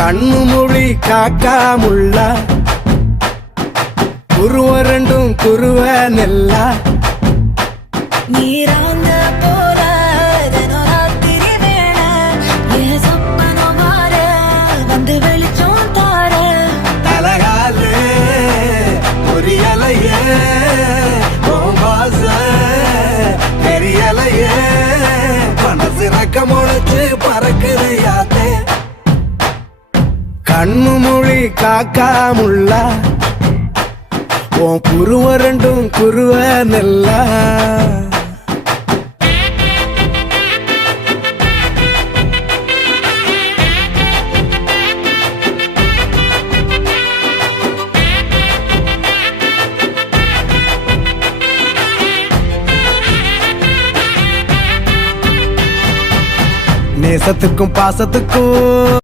கண்ணு மொழி காக்காமுள்ள குருவ ரெண்டும் குருவ நெல்லா நீராங்க போல தினராத்திரி வேண என் சொப்பனம் மாற வந்து வெளிச்சம் தார தலகாலே பொரியலையே வாச பெரியலையே மனசு ரக்க முளைச்சு பறக்குது யாத்தே கண்ணு மொழி காக்காமுள்ள உன் குருவ ரெண்டும் குருவ நெல்லா நேசத்துக்கும் பாசத்துக்கும்